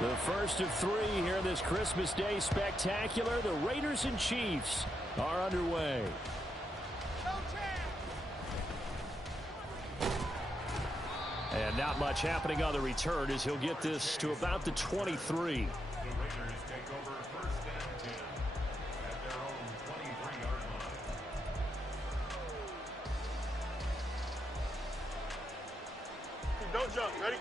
The first of three here this Christmas Day spectacular. The Raiders and Chiefs are underway. And not much happening on the return as he'll get this to about the 23. The Raiders take over first and 10 at their own 23-yard line. Don't jump. Ready?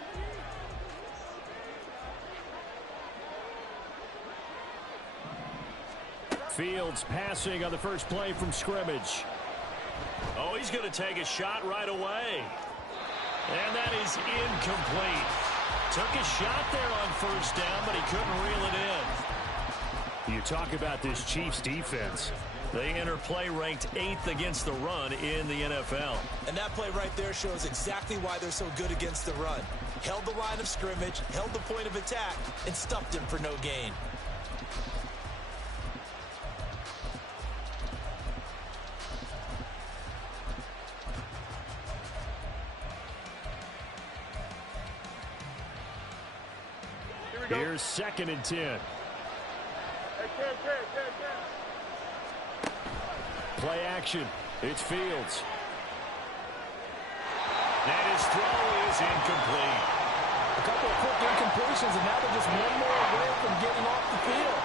Fields passing on the first play from scrimmage. Oh, he's going to take a shot right away. And that is incomplete. Took a shot there on first down, but he couldn't reel it in. You talk about this Chiefs defense. They enter play ranked 8th against the run in the NFL. And that play right there shows exactly why they're so good against the run. Held the line of scrimmage, held the point of attack, and stuffed him for no gain. Here's 2nd and 10. Play action. It's Fields. And his throw is incomplete. A couple of quick incompletions, and now they're just one more away from getting off the field.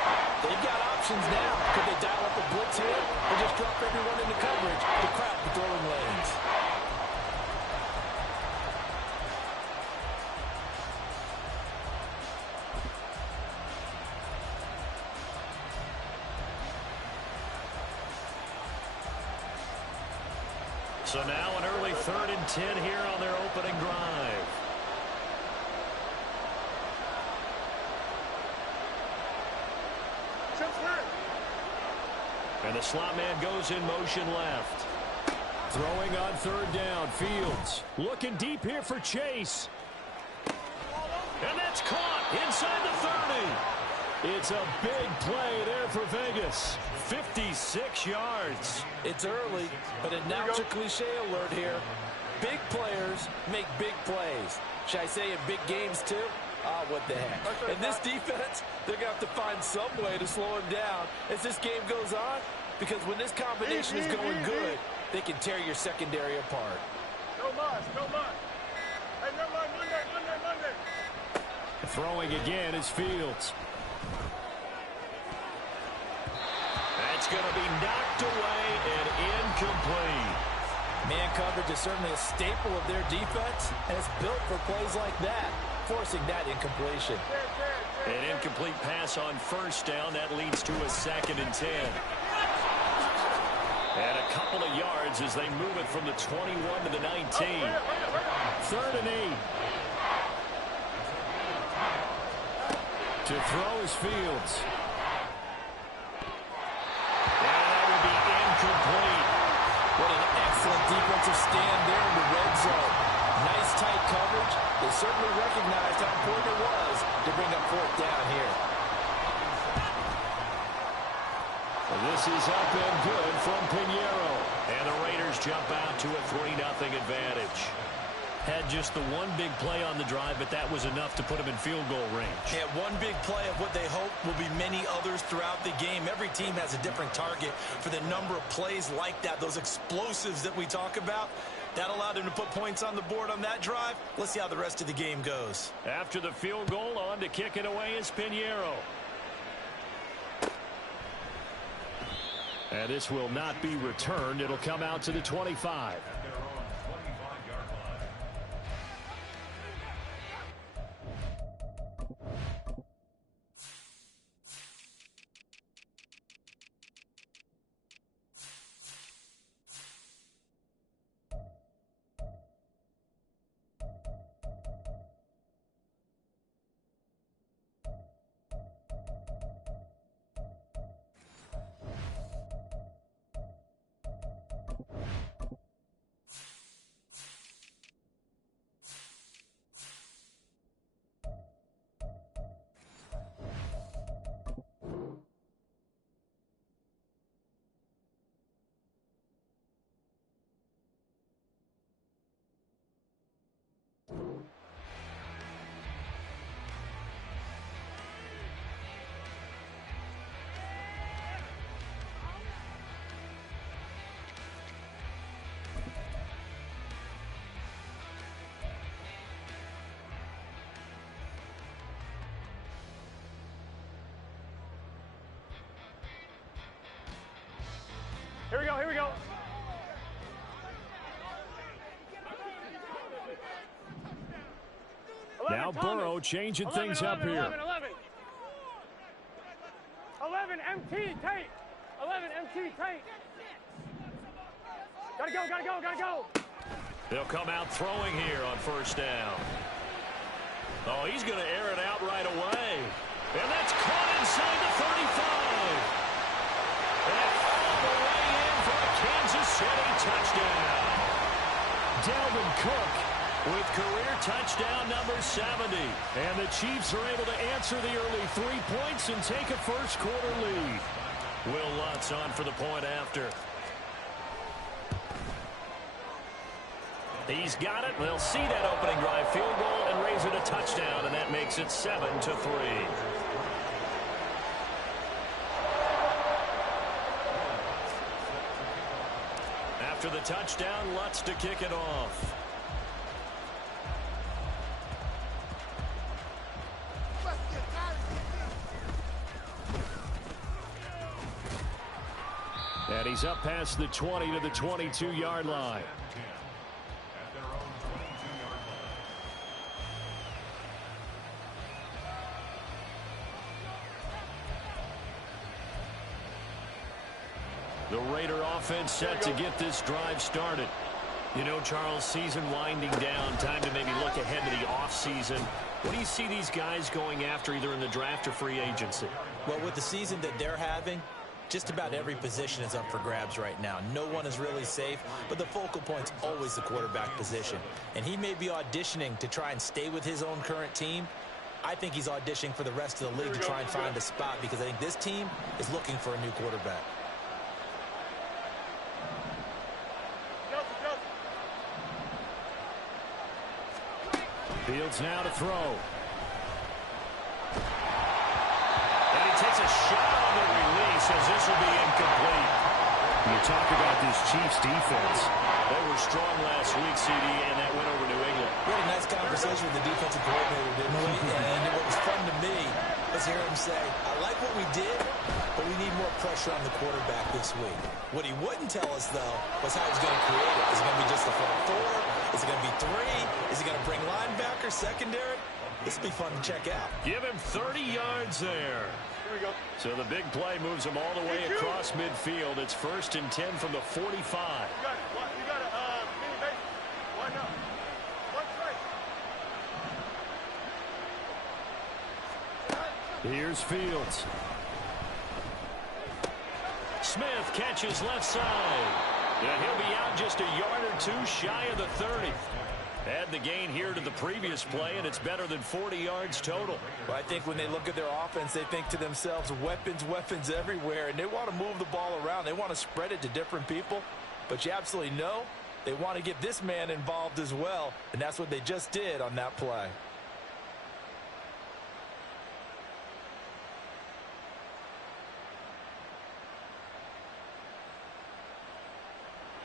They've got options now. Could they dial up a blitz here or just drop everyone into coverage to crowd the throwing lanes? So now an early 3rd and 10 here on their opening drive. And the slot man goes in motion left. Throwing on 3rd down, Fields. Looking deep here for Chase. And that's caught inside the 30. It's a big play there for Vegas. 56 yards. It's early, but announcer cliche alert here. Big players make big plays. Should I say in big games too? Ah, what the heck. In this defense, they're going to have to find some way to slow him down as this game goes on, because when this combination is going good, they can tear your secondary apart. No mas. Hey, never mind. Monday. Throwing again is Fields. That's going to be knocked away and incomplete. Man coverage is certainly a staple of their defense, and it's built for plays like that, forcing that incompletion. An incomplete pass on first down. That leads to a 2nd and 10. And a couple of yards as they move it from the 21 to the 19. 3rd and 8. To throw is Fields. And that will be incomplete. What an excellent defensive stand there in the red zone. Nice tight coverage. They certainly recognized how important it was to bring up 4th down here. And this is up and good from Pinheiro. And the Raiders jump out to a 3-0 advantage. Had just the one big play on the drive, but that was enough to put them in field goal range. Yeah, one big play of what they hope will be many others throughout the game. Every team has a different target for the number of plays like that, those explosives that we talk about. That allowed them to put points on the board on that drive. Let's see how the rest of the game goes. After the field goal, on to kick it away is Pinheiro. And this will not be returned. It'll come out to the 25. we go. Now Burrow changing things up here. 11 MT tight. 11 MT tight. Gotta go, gotta go, gotta go. They'll come out throwing here on first down. Oh, he's going to air it out right away. And that's caught inside the 35. And all the way in for a Kansas City touchdown. Dalvin Cook with career touchdown number 70. And the Chiefs are able to answer the early 3 points and take a first quarter lead. Will Lutz on for the point after. He's got it. They'll see that opening drive field goal and raise it a touchdown, and that makes it 7-3. After the touchdown, Lutz to kick it off. And he's up past the 20 to the 22-yard line. The Raider offense set to get this drive started. You know, Charles, season winding down, time to maybe look ahead to the offseason. What do you see these guys going after either in the draft or free agency? Well, with the season that they're having, just about every position is up for grabs right now. No one is really safe, but the focal point's always the quarterback position. And he may be auditioning to try and stay with his own current team. I think he's auditioning for the rest of the league to try and find a spot because I think this team is looking for a new quarterback. Fields now to throw. And he takes a shot on the release as this will be incomplete. You talk about this Chiefs defense. They were strong last week, CD, and that went over New England. We had a nice conversation with the defensive coordinator, didn't we? And what was fun to me was hear him say, I like what we did, but we need more pressure on the quarterback this week. What he wouldn't tell us, though, was how he's going to create it. Is it going to be just the front four? Is it going to be three? Is he going to bring linebacker, secondary? This will be fun to check out. Give him 30 yards there. Here we go. So the big play moves him all the way across midfield. It's 1st and 10 from the 45. You got it, mini base. Why not? One strike. Here's Fields. Smith catches left side. And he'll be out just a yard or two shy of the 30. Add the gain here to the previous play, and it's better than 40 yards total. Well, I think when they look at their offense, they think to themselves, weapons, weapons everywhere, and they want to move the ball around. They want to spread it to different people, but you absolutely know they want to get this man involved as well, and that's what they just did on that play.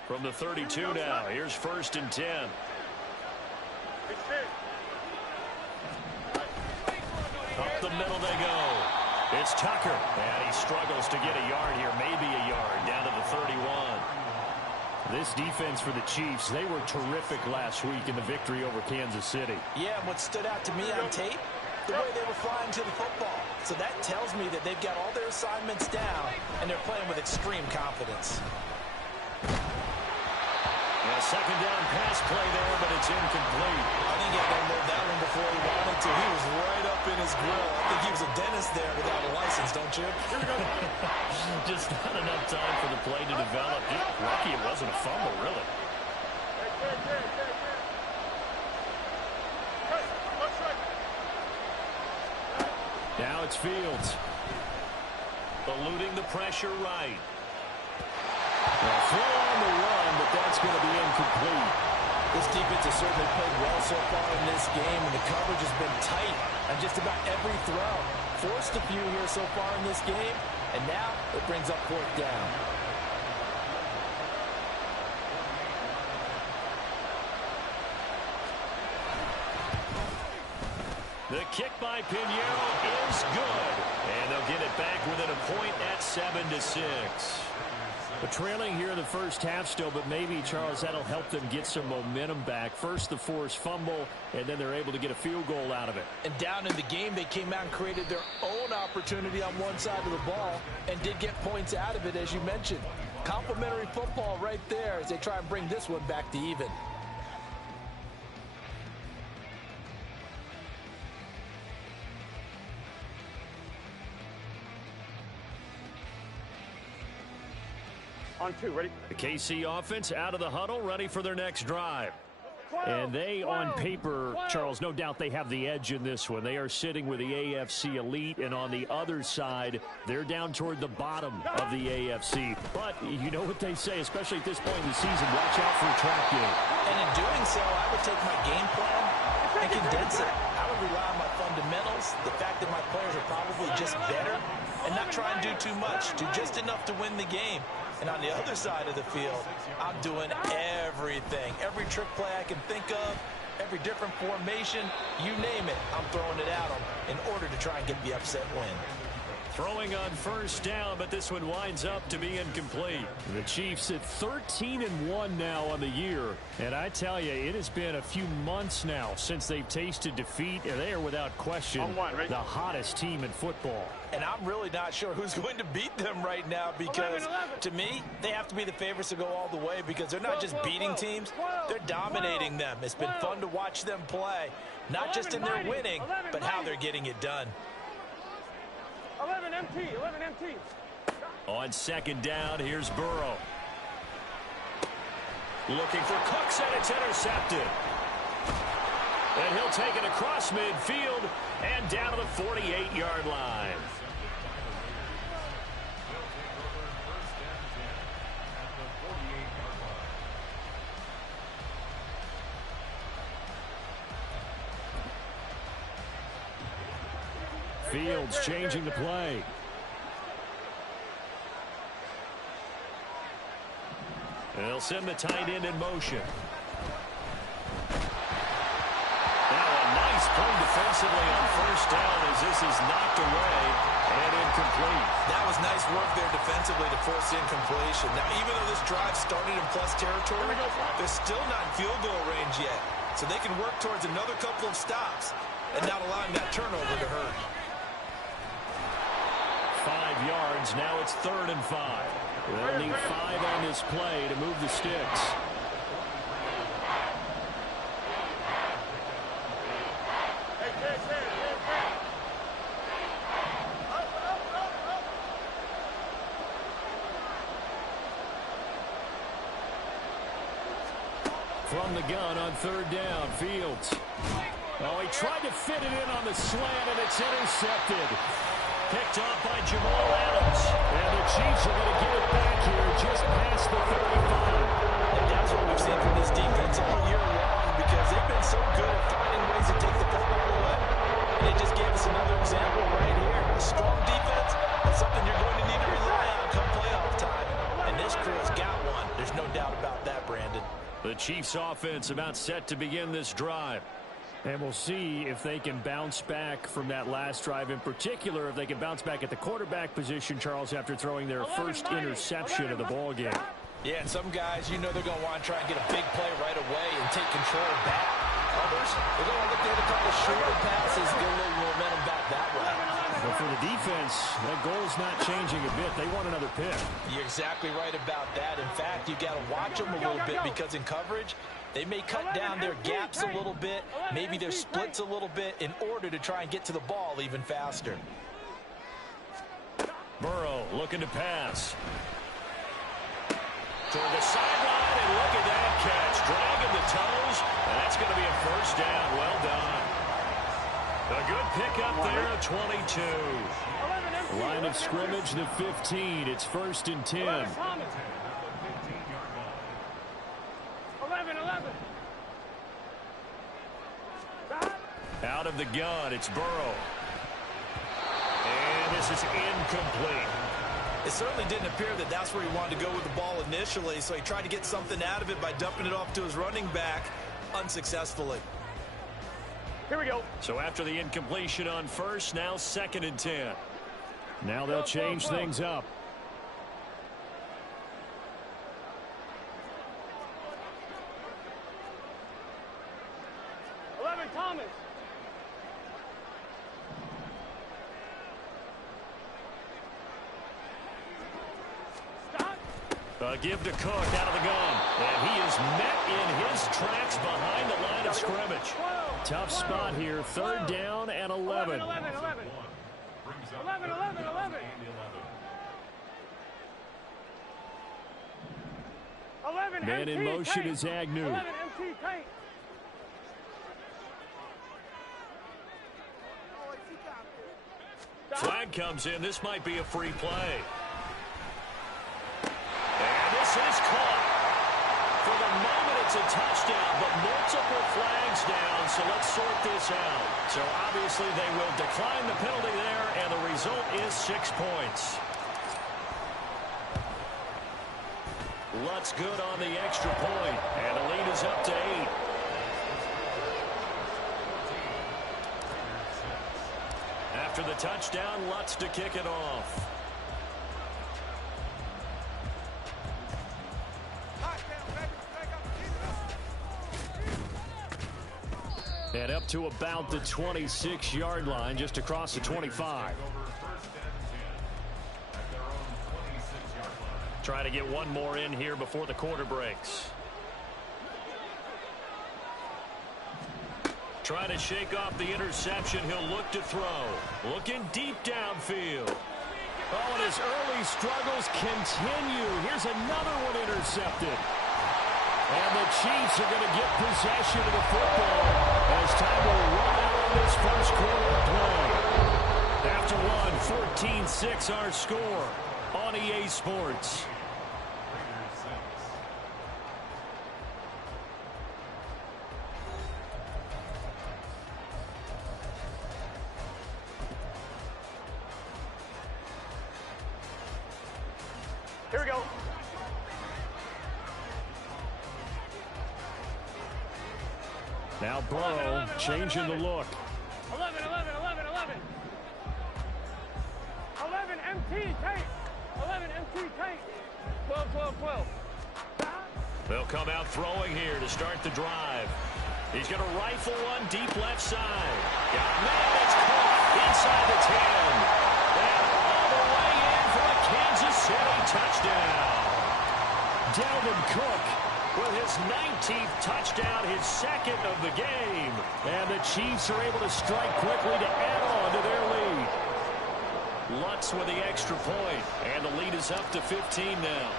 From the 32 now, here's 1st and 10. Up the middle they go. It's Tucker. And he struggles to get a yard here, maybe a yard, down to the 31. This defense for the Chiefs, they were terrific last week in the victory over Kansas City. Yeah, and what stood out to me on tape, the way they were flying to the football. So that tells me that they've got all their assignments down, and they're playing with extreme confidence. A second down pass play there, but it's incomplete. I think he had to load that one before he wanted to. He was right up in his grill. I think he was a dentist there without a license, don't you? Just not enough time for the play to develop. Just lucky it wasn't a fumble, really. Now it's Fields. Eluding the pressure right. Well, throw on the run, but that's going to be incomplete. This defense has certainly played well so far in this game, and the coverage has been tight on just about every throw. Forced a few here so far in this game, and now it brings up 4th down. The kick by Pinheiro is good, and they'll get it back within a point at 7-6. But trailing here in the first half still, but maybe, Charles, that'll help them get some momentum back. First, the forced fumble, and then they're able to get a field goal out of it. And down in the game, they came out and created their own opportunity on one side of the ball and did get points out of it, as you mentioned. Complimentary football right there as they try and bring this one back to even. On 2, ready? The KC offense out of the huddle, ready for their next drive. And they, on paper, Charles, no doubt they have the edge in this one. They are sitting with the AFC elite, and on the other side, they're down toward the bottom of the AFC. But you know what they say, especially at this point in the season, watch out for a trap game. And in doing so, I would take my game plan and condense it. I would rely on my fundamentals, the fact that my players are probably just better, and not try and do too much, do just enough to win the game. And on the other side of the field, I'm doing everything. Every trick play I can think of, every different formation, you name it, I'm throwing it at them in order to try and get the upset win. Throwing on first down, but this one winds up to be incomplete. The Chiefs at 13-1 now on the year. And I tell you, it has been a few months now since they've tasted defeat, and they are without question the hottest team in football. And I'm really not sure who's going to beat them right now because, to me, they have to be the favorites to go all the way because they're not just beating teams, they're dominating them. It's been fun to watch them play, not just in their winning, but how they're getting it done. 11 MT, 11 MT. On second down, here's Burrow. Looking for Cooks, and it's intercepted. And he'll take it across midfield and down to the 48-yard line. Fields changing the play. They'll send the tight end in motion. Now a nice play defensively on first down as this is knocked away and incomplete. That was nice work there defensively to force incompletion. Now, even though this drive started in plus territory, they're still not in field goal range yet. So they can work towards another couple of stops and not allowing that turnover to hurt. 5 yards. Now it's 3rd and 5. They'll need 5 on this play to move the sticks. From the gun on 3rd down, Fields. Oh, he tried to fit it in on the slant, and it's intercepted. Picked up by Jamal Adams. And the Chiefs are going to get it back here just past the 35. And that's what we've seen from this defense all year long because they've been so good at finding ways to take the football away. And they just gave us another example right here. A strong defense, that's something you're going to need to rely on come playoff time. And this crew has got one. There's no doubt about that, Brandon. The Chiefs offense about set to begin this drive. And we'll see if they can bounce back from that last drive. In particular, if they can bounce back at the quarterback position, Charles, after throwing their first interception of the ball game. Yeah, and some guys, you know they're going to want to try and get a big play right away and take control back. Others, they're going to look to hit a couple of shorter passes and get a little momentum back that way. But for the defense, that goal's not changing a bit. They want another pick. You're exactly right about that. In fact, you got to watch them a little bit because in coverage, they may cut down their gaps a little bit, maybe their splits a little bit in order to try and get to the ball even faster. Burrow looking to pass. Toward the sideline, and look at that catch. Dragging the toes, and that's going to be a first down. Well done. A good pick up there at 22. Line of scrimmage, the 15. It's 1st and 10. 11. Out of the gun, it's Burrow. And this is incomplete. It certainly didn't appear that that's where he wanted to go with the ball initially, so he tried to get something out of it by dumping it off to his running back unsuccessfully. Here we go. So after the incompletion on first, now 2nd and 10. Now they'll change things up. A give to Cook out of the gun. And he is met in his tracks behind the line of scrimmage. Tough spot here. 3rd down and 11. 11. Man in motion is Agnew. 11 MT tank. Flag comes in. This might be a free play. And this is caught. For the moment, it's a touchdown, but multiple flags down, so let's sort this out. So obviously they will decline the penalty there, and the result is 6 points. Lutz good on the extra point, and the lead is up to 8. After the touchdown, Lutz to kick it off. And up to about the 26-yard line, just across the 25. Try to get one more in here before the quarter breaks. Trying to shake off the interception. He'll look to throw. Looking deep downfield. Oh, and his early struggles continue. Here's another one intercepted. And the Chiefs are going to get possession of the football as time will run out on this first quarter of play. After one, 14-6 our score on EA Sports. Here we go. Now Burrow changing the look. 11 MT tank. 11 MT tank. 12. They'll come out throwing here to start the drive. He's going to rifle one deep left side. Got a man that's caught inside the 10. And all the way in for a Kansas City touchdown. Dalvin Cook with his 19th touchdown, his second of the game. And the Chiefs are able to strike quickly to add on to their lead. Lutz with the extra point, and the lead is up to 15 now.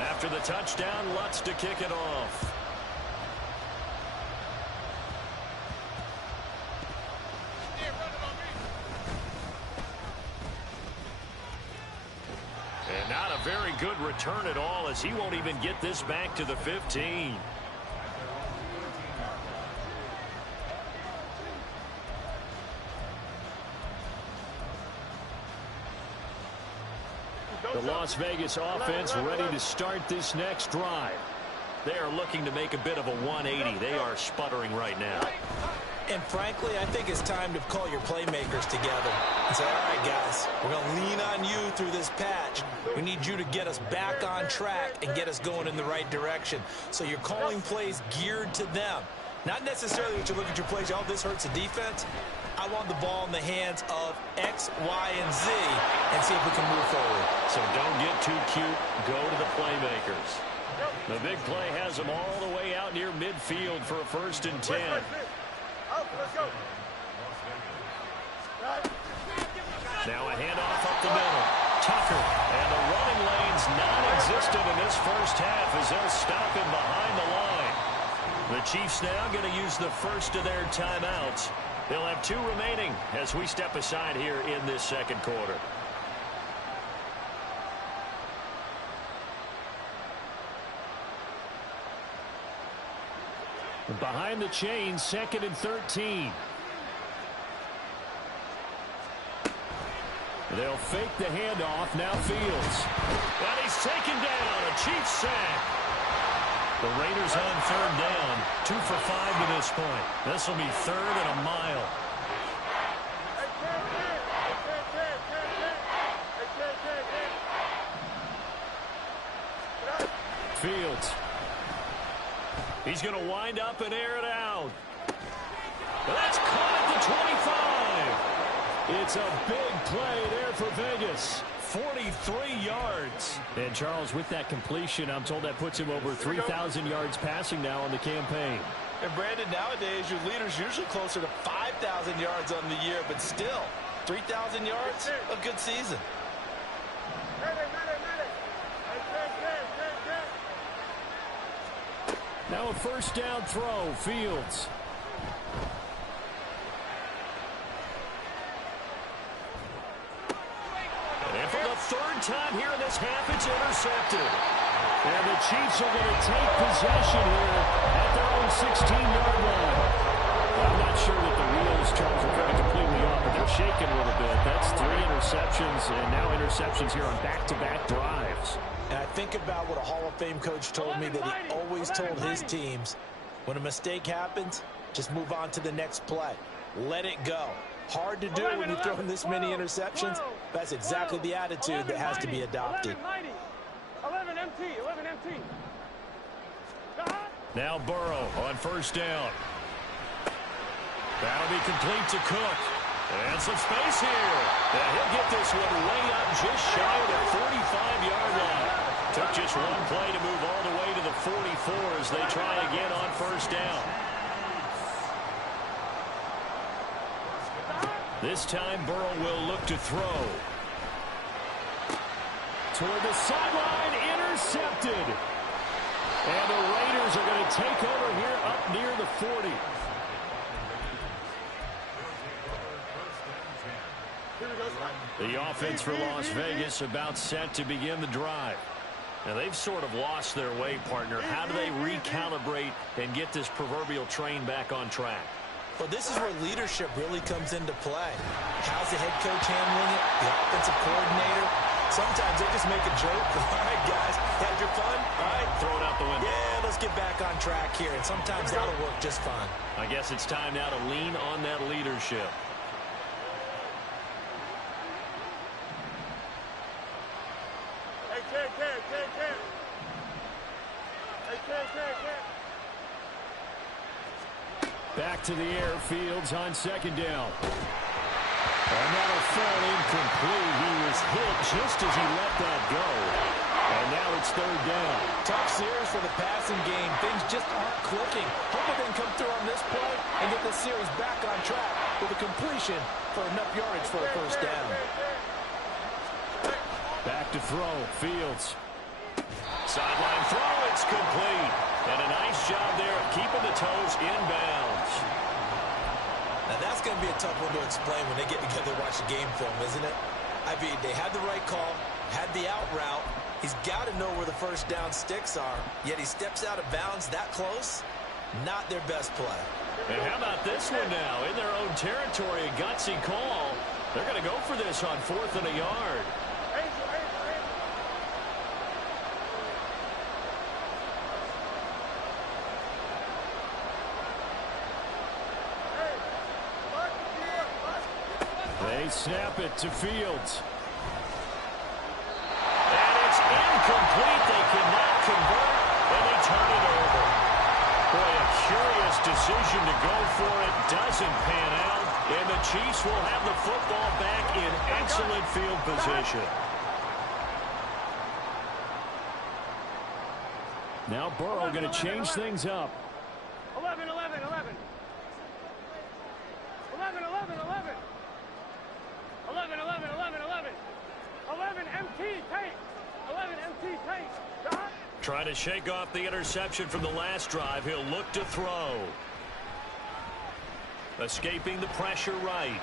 After the touchdown, Lutz to kick it off. And not a very good return at all, as he won't even get this back to the 15. The Las Vegas offense ready to start this next drive. They are looking to make a bit of a 180. They are sputtering right now. And frankly, I think it's time to call your playmakers together and say, all right, guys, we're going to lean on you through this patch. We need you to get us back on track and get us going in the right direction. So you're calling plays geared to them. Not necessarily that you look at your plays, oh, this hurts the defense. I want the ball in the hands of X, Y, and Z and see if we can move forward. So don't get too cute. Go to the playmakers. The big play has them all the way out near midfield for a 1st and 10. Let's go. Now a handoff up the middle. Tucker. And the running lane's non-existent in this first half as they'll stop him behind the line. The Chiefs now going to use the first of their timeouts. They'll have 2 remaining as we step aside here in this second quarter. Behind the chain, 2nd and 13. They'll fake the handoff. Now Fields. And he's taken down. A Chiefs sack. The Raiders on 3rd down. 2 for 5 to this point. This will be 3rd and a mile. Fields. He's going to wind up and air it out. That's caught at the 25. It's a big play there for Vegas. 43 yards. And Charles, with that completion, I'm told that puts him over 3,000 yards passing now on the campaign. And Brandon, nowadays your leader's usually closer to 5,000 yards on the year, but still, 3,000 yards, a good season. Now a first down throw, Fields. And for the third time here in this half, it's intercepted. And the Chiefs are going to take possession here at their own 16-yard line. I'm not sure that the wheels, Charles, are coming completely off, but they're shaking a little bit. That's 3 interceptions, and now interceptions here on back-to-back drives. And I think about what a Hall of Fame coach told me, that he always told his teams, when a mistake happens, just move on to the next play. Let it go. Hard to do when you're throwing this many interceptions. That's exactly the attitude that has to be adopted. 11 MT, 11 MT. Now Burrow on first down. That'll be complete to Cook. And some space here. And he'll get this one way up just shy of the 45-yard line. Took just one play to move all the way to the 44 as they try again on first down. This time Burrow will look to throw. Toward the sideline, intercepted. And the Raiders are going to take over here up near the 40. The offense for Las Vegas about set to begin the drive. Now they've sort of lost their way, partner. How do they recalibrate and get this proverbial train back on track? Well, this is where leadership really comes into play. How's the head coach handling it? The offensive coordinator? Sometimes they just make a joke. All right, guys, had your fun? All right, Throw it out the window. yeah, let's get back on track here. And sometimes that'll work just fine. I guess it's time now to lean on that leadership. Back to the air, Fields on second down. And that'll fall incomplete. He was hit just as he let that go. And now it's third down. Tough series for the passing game. Things just aren't clicking. Hope they can come through on this play and get the series back on track with a completion for enough yardage for a first down. Back to throw, Fields. Sideline throw, it's complete. And a nice job there of keeping the toes inbounds. Now that's going to be a tough one to explain when they get together and watch the game film, isn't it? I mean, they had the right call, had the out route. He's got to know where the first down sticks are, yet he steps out of bounds that close. Not their best play. And how about this one now? In their own territory, a gutsy call. They're going to go for this on 4th and a yard. They snap it to Fields. And it's incomplete. They cannot convert, and they turn it over. Boy, a curious decision to go for it. Doesn't pan out, and the Chiefs will have the football back in excellent field position. Now Burrow going to change things up. 11, 11, 11. 11, 11, 11. 11, 11, 11, 11. 11 MT, take. 11 MT, take. Trying to shake off the interception from the last drive. He'll look to throw. Escaping the pressure right.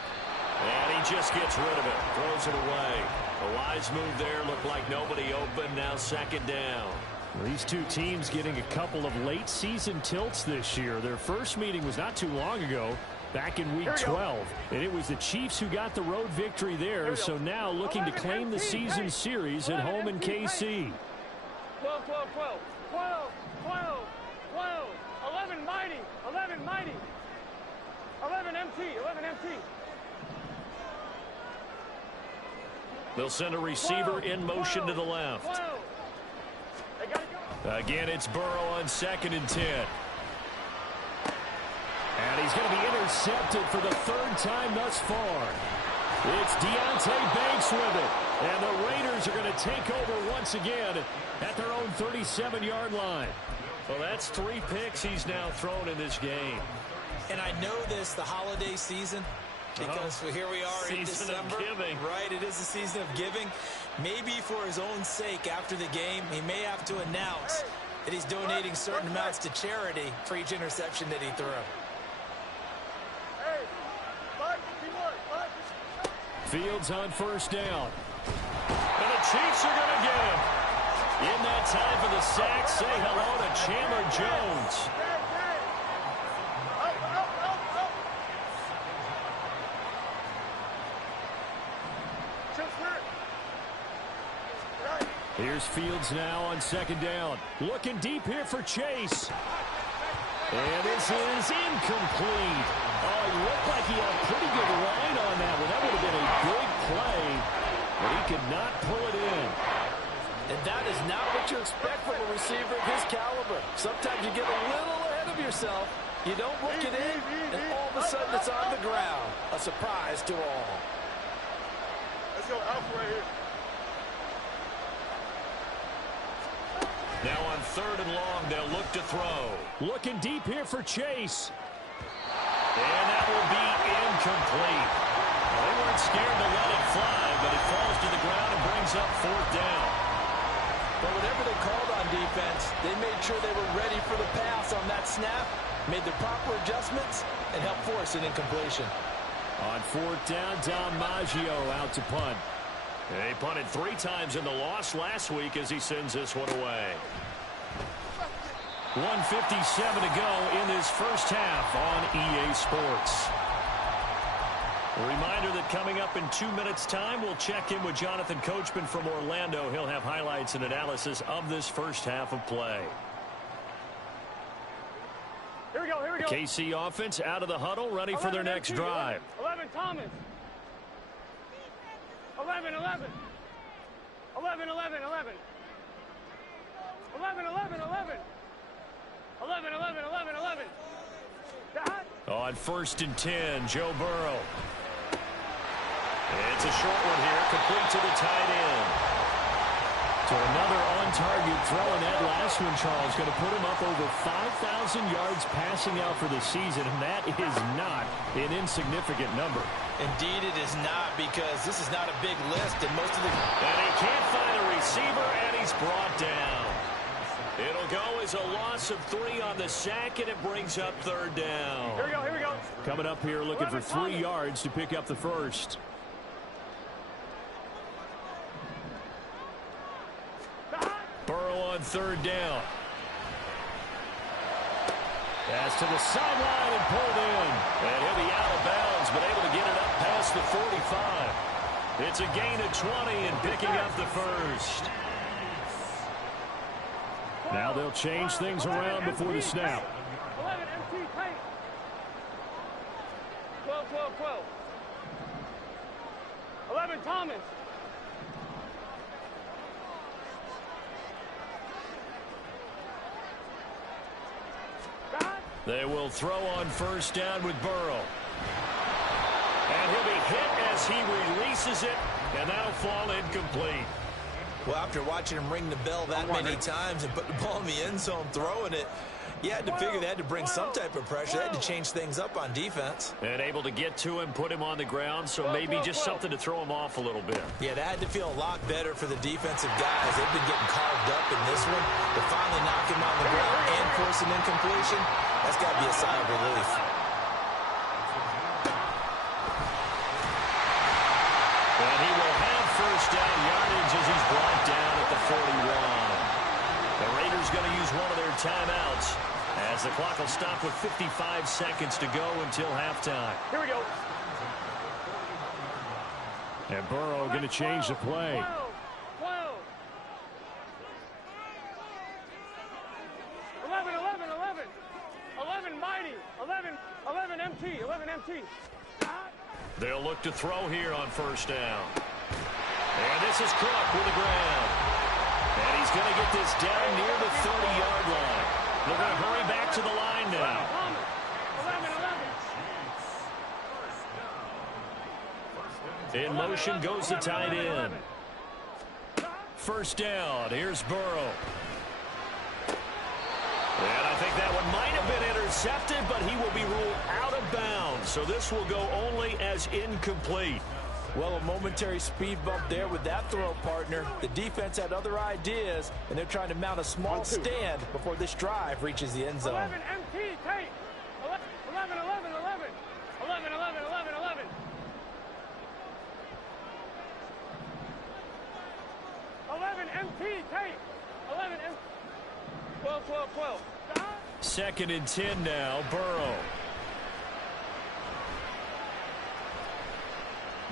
And he just gets rid of it. Throws it away. A wise move there. Looked like nobody open. Now second down. These two teams getting a couple of late season tilts this year. Their first meeting was not too long ago, back in week 12. And it was the Chiefs who got the road victory there. So now looking to claim the season series at home in KC. 12, 12, 12. 12, 12, 12. 11 mighty. 11 mighty. 11 MT. 11 MT. They'll send a receiver in motion to the left. Again, it's Burrow on 2nd and 10. And And he's going to be intercepted for the third time thus far. It's Deonte Banks with it. And the Raiders are going to take over once again at their own 37-yard line. Well, that's 3 picks he's now thrown in this game. And I know this, the holiday season, because here we are in December. Season of giving. Right, it is the season of giving. Maybe for his own sake after the game, he may have to announce that he's donating certain amounts to charity for each interception that he threw. Fields on first down. And the Chiefs are going to get him. In that time for the sack, say hello to Chandler Jones. Here's Fields now on second down. Looking deep here for Chase. And this is incomplete. Oh, he looked like he had a pretty good line on that one. That would have been a big play, but he could not pull it in. And that is not what you expect from a receiver of his caliber. Sometimes you get a little ahead of yourself. You don't look it in, and all of a sudden it's on the ground. A surprise to all. Let's go Alpha right here. Now on third and long, they'll look to throw. Looking deep here for Chase. And that will be incomplete. Well, they weren't scared to let it fly, but it falls to the ground and brings up fourth down. But whatever they called on defense, they made sure they were ready for the pass on that snap, made the proper adjustments, and helped force an incompletion. On fourth down, Dom Maggio out to punt. They punted 3 times in the loss last week as he sends this one away. 1:57 to go in this first half on EA Sports. A reminder that coming up in 2 minutes' time, we'll check in with Jonathan Coachman from Orlando. He'll have highlights and analysis of this first half of play. Here we go, here we go. KC offense out of the huddle, ready for their next drive. 11 Thomas. 11, 11. 11, 11, 11. 11, 11, 11. 11, 11, 11, 11. On first and 10, Joe Burrow. It's a short one here, complete to the tight end. So another on-target throw, and that last one, Charles, going to put him up over 5,000 yards passing out for the season, and that is not an insignificant number. Indeed it is not, because this is not a big list, and most of the... And he can't find a receiver, and he's brought down. It'll go as a loss of 3 on the sack, and it brings up third down. Here we go, here we go. Coming up here looking for 3 yards to pick up the first. Burrow on third down. Pass to the sideline and pulled in. And he'll be out of bounds, but able to get it up past the 45. It's a gain of 20 and picking up the first. Now they'll change things around before the snap. 11 MT tight. 12, 12, 12. 11 Thomas. They will throw on first down with Burrow. And he'll be hit as he releases it, and that'll fall incomplete. Well, after watching him ring the bell that many times and put the ball in the end zone throwing it, you had to figure they had to bring some type of pressure. They had to change things up on defense. And able to get to him, put him on the ground, so maybe just something to throw him off a little bit. Yeah, that had to feel a lot better for the defensive guys. They've been getting carved up in this one. To finally knock him on the ground and force an incompletion, that's got to be a sigh of relief. And he will have first down yardage as he's brought down at the 41. The Raiders going to use one of their timeouts as the clock will stop with 55 seconds to go until halftime. Here we go. And Burrow going to change the play. 12. 11, 11, 11. 11 mighty. 11 MT. 11 MT. They'll look to throw here on first down. And this is Cook with the ground. And he's going to get this down near the 30-yard line. They're going to hurry back to the line now. 11, 11. In motion goes the tight end. First down. Here's Burrow. And I think that one might have been intercepted, but he will be ruled out of bounds. So this will go only as incomplete. Well, a momentary speed bump there with that throw, partner. The defense had other ideas, and they're trying to mount a small stand before this drive reaches the end zone. 11 MT, take. 11, 11, 11. 11, 11, 11, 11. 11 MT, take. 11 MT. 12, 12, 12. Second and 10 now, Burrow.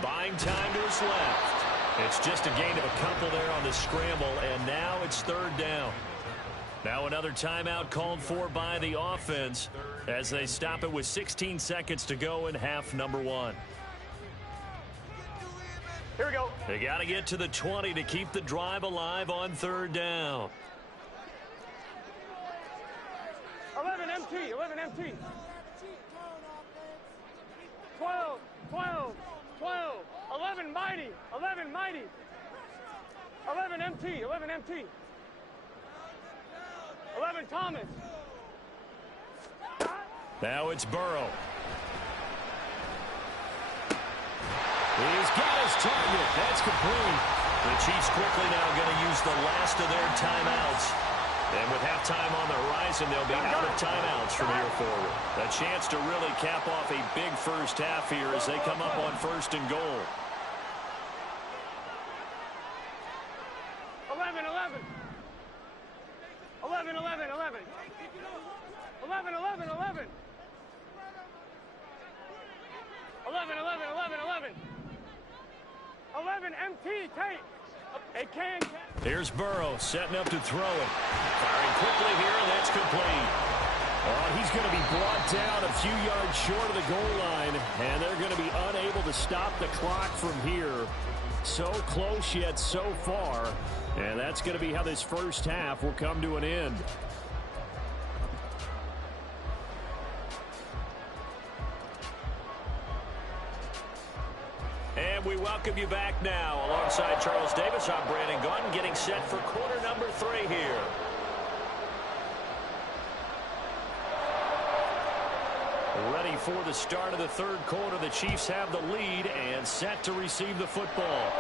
Buying time to his left. It's just a gain of a couple there on the scramble, and now it's third down. Now another timeout called for by the offense as they stop it with 16 seconds to go in half number one. Here we go. They got to get to the 20 to keep the drive alive on third down. 11 MT, 11 MT. 12, 12, 12. 11 mighty, 11 mighty. 11 MT, 11 MT. 11 Thomas. Now it's Burrow. He's got his target. That's complete. The Chiefs quickly now going to use the last of their timeouts. And with halftime on the horizon, they'll be out of timeouts from here forward. A chance to really cap off a big first half here as they come up on first and goal. 11, 11. 11, 11, 11. 11, 11, 11. 11, 11, 11, 11. 11 MT, take. It can. Here's Burrow setting up to throw it. Firing quickly here, and that's complete. Oh, he's going to be brought down a few yards short of the goal line, and they're going to be unable to stop the clock from here. So close yet so far, and that's going to be how this first half will come to an end. And we welcome you back now. Alongside Charles Davis, I'm Brandon Gaudin, getting set for quarter number 3 here. Ready for the start of the third quarter. The Chiefs have the lead and set to receive the football.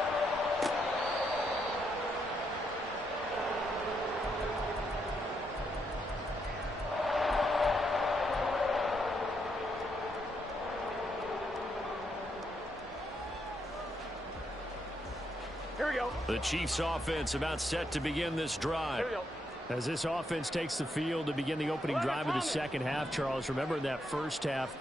Here we go. The Chiefs offense about set to begin this drive. Here we go. As this offense takes the field to begin the opening drive of the second half, Charles, remember in that first half,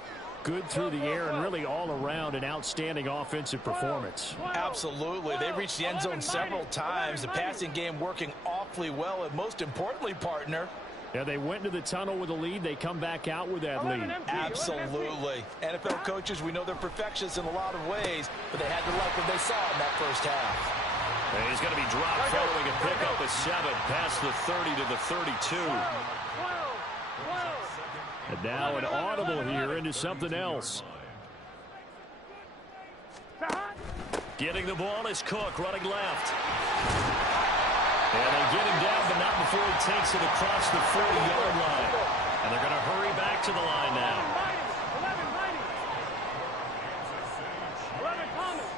good through the air and really all around an outstanding offensive performance. Absolutely. They reached the end zone several times. The passing game working awfully well, and most importantly, partner, yeah, they went into the tunnel with a lead. They come back out with that lead. Absolutely. NFL coaches, we know they're perfectionists in a lot of ways, but they had to like what they saw in that first half. And he's going to be dropped following a pickup of 7 past the 30 to the 32. And now an audible here into something else. Getting the ball is Cook running left. And they get him down, but not before he takes it across the 40-yard line. And they're going to hurry back to the line now. 11 Thomas.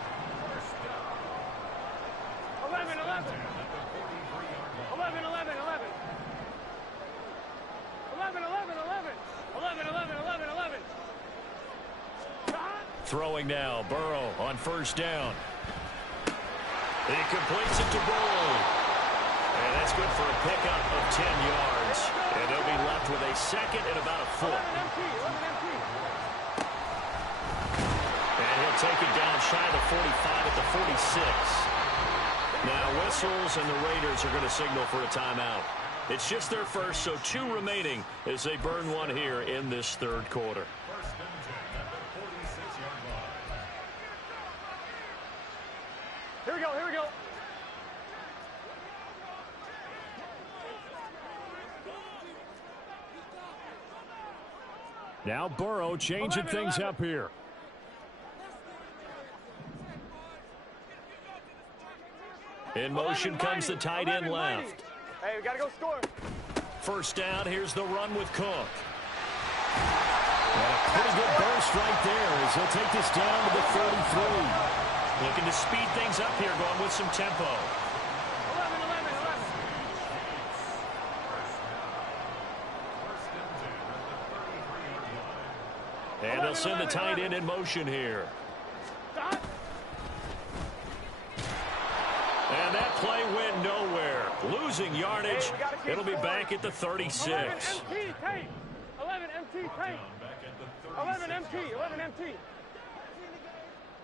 11, 11. 11, 11, 11. 11, 11, 11. 11, 11, 11, 11. Throwing now, Burrow on first down. He completes it to Burrow. And that's good for a pickup of 10 yards. And they'll be left with a second and about a foot. 11 MT, 11 MT. And he'll take it down shy of the 45 at the 46. Now whistles and the Raiders are going to signal for a timeout. It's just their first, so 2 remaining as they burn one here in this third quarter. First and 10 at the 46-yard line. Here we go, here we go. Now Burrow changing things up here. In motion comes the tight end left. Hey, we got to go score. First down, here's the run with Cook. And a pretty good burst right there as he'll take this down to the 33. Looking to speed things up here, going with some tempo. 11. And they'll send the tight end in motion here. Stop. And that play went nowhere. Losing yardage. It'll be back at the 36. 11 MT, tape. 11 MT, tape. 11 MT, 11 MT.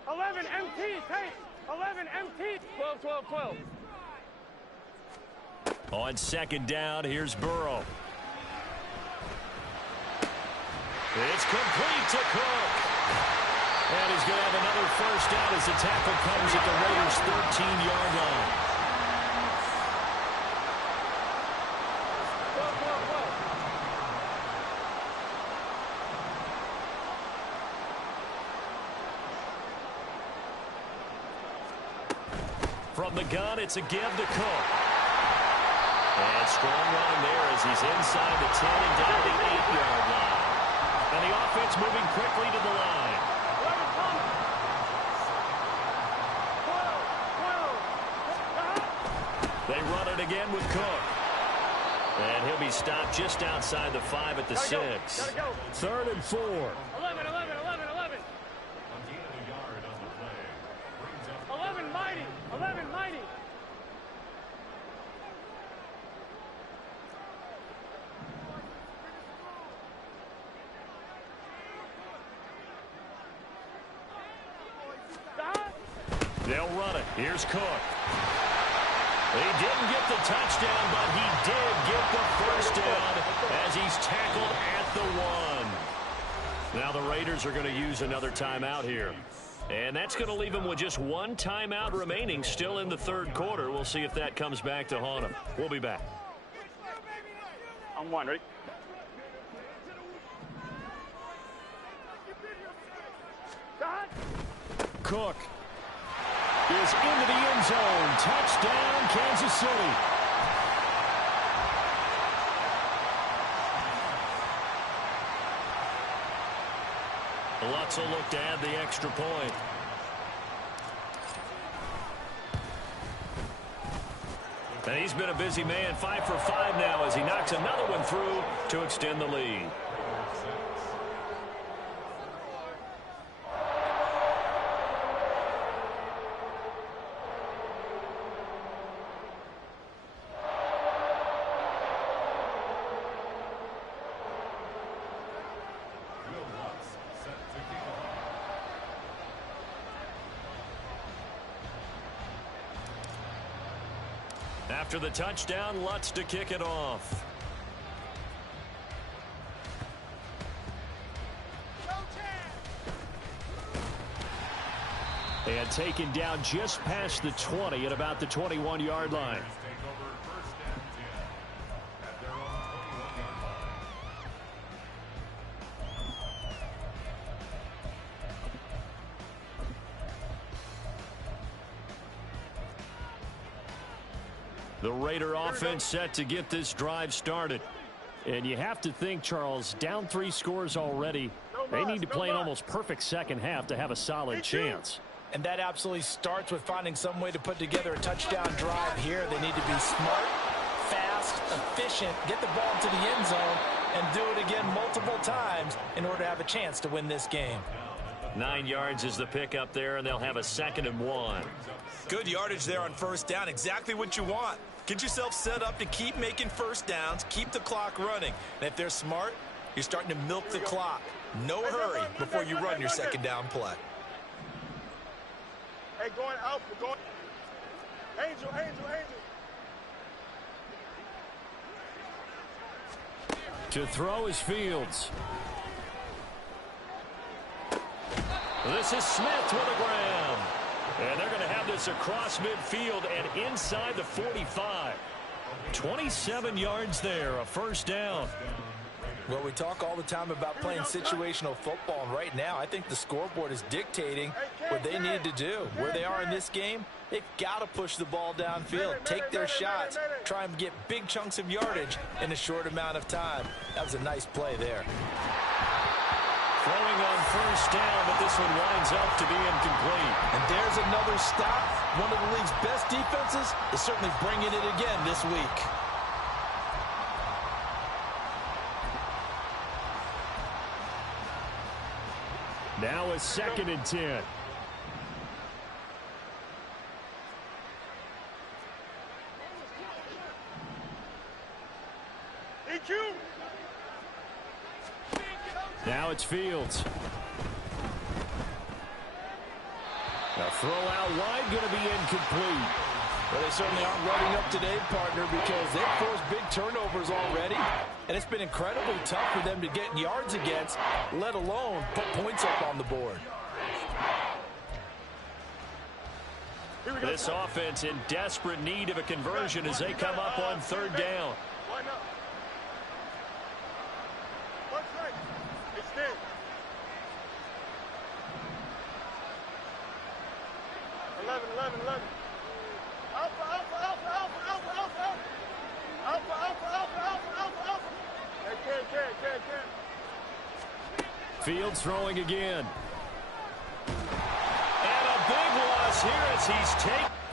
11 MT, tape. 11 MT. 12. On second down, here's Burrow. It's complete to Cook. And he's going to have another first down as the tackle comes at the Raiders' 13-yard line. 12. From the gun, it's a give to Cook. And strong run there as he's inside the 10 and down the 8-yard line. And the offense moving quickly to the line. 12. They run it again with Cook. And he'll be stopped just outside the 5 at the 6. Gotta go. 3rd and 4. 11. 11 mighty. 11 mighty. They'll run it. Here's Cook. He didn't get the touchdown, but he did get the first down as he's tackled at the 1. Now the Raiders are going to use another timeout here. And that's going to leave them with just one timeout remaining still in the 3rd quarter. We'll see if that comes back to haunt them. We'll be back. On 1, ready? Cook is into the end zone. Touchdown, Kansas City. Lutz will look to add the extra point. And he's been a busy man, 5 for 5 now as he knocks another one through to extend the lead. After the touchdown, Lutz to kick it off. And taken down just past the 20 at about the 21-yard line. The Raider offense set to get this drive started. And you have to think, Charles, down 3 scores already. They need to play an almost perfect second half to have a solid chance. And that absolutely starts with finding some way to put together a touchdown drive here. They need to be smart, fast, efficient, get the ball to the end zone, and do it again multiple times in order to have a chance to win this game. 9 yards is the pickup there, and they'll have a 2nd and 1. Good yardage there on first down. Exactly what you want. Get yourself set up to keep making first downs, keep the clock running. And if they're smart, you're starting to milk the clock. No hurry before you run your second down play. Hey, going out. We're going. Angel. To throw is Fields. This is Smith with a grab. And they're going to have this across midfield and inside the 45. 27 yards there, a first down. Well, we talk all the time about playing situational football, and right now I think the scoreboard is dictating what they need to do. Where they are in this game, they've got to push the ball downfield, take their shots, try and get big chunks of yardage in a short amount of time. That was a nice play there. Throwing on first down, but this one winds up to be incomplete. And there's another stop. One of the league's best defenses is certainly bringing it again this week. Now a 2nd and 10. Now it's Fields. A throw out wide, going to be incomplete. Well, they certainly aren't running up today, partner, because they've forced big turnovers already. And it's been incredibly tough for them to get yards against, let alone put points up on the board. This offense in desperate need of a conversion as they come up on 3rd down. Fields throwing again. And a big loss here as he's taken.